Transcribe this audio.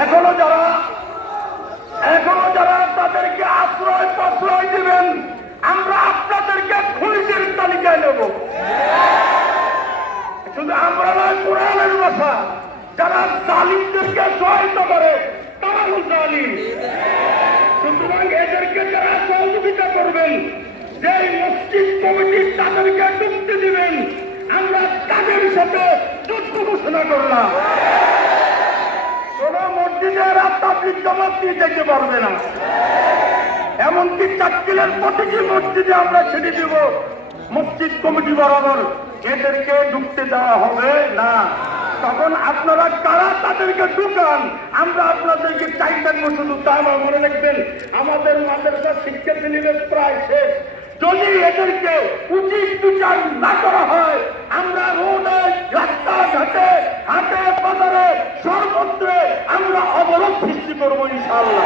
এখনো যারা তাদেরকে আশ্রয় প্রশ্রয় দিবেন, আমরা আপনাদেরকে খুনিদের তালিকায় নেব। শুধু আমরা নয়, কোরআনের ভাষা, যারা জালিমদেরকে সহায়তা করে তারা জালিম। সুতরাং এদেরকে যারা সহযোগিতা করবেন, যে মসজিদ কমিটি তাদেরকে মুক্তি দিবেন, আমরা তাদের সাথে যুদ্ধ ঘোষণা করলাম। কোন মসজিদের তাবলীগ জামাত নিয়ে যেতে পারবে না। এমনকি চাটকিলের প্রতিটি মসজিদে আমরা ছেড়ে দিব মসজিদ কমিটি বরাবর, এদেরকে ঢুকতে দেওয়া হবে না। তখন আপনারা কারা তাদেরকে ঢুকান, আমরা আপনাদেরকে চাই থাকবো। শুধু তা না, মনে রাখবেন, আমাদের মাদ্রাসার শিক্ষা সিলেবাস প্রায় শেষ। যদি এদেরকে উচিত বিচার না করা হয়, আমরা রোডে, রাস্তাঘাটে, হাটে বাজারে, সর্বত্রে আমরা অবরোধ সৃষ্টি করবো ইনশাআল্লাহ।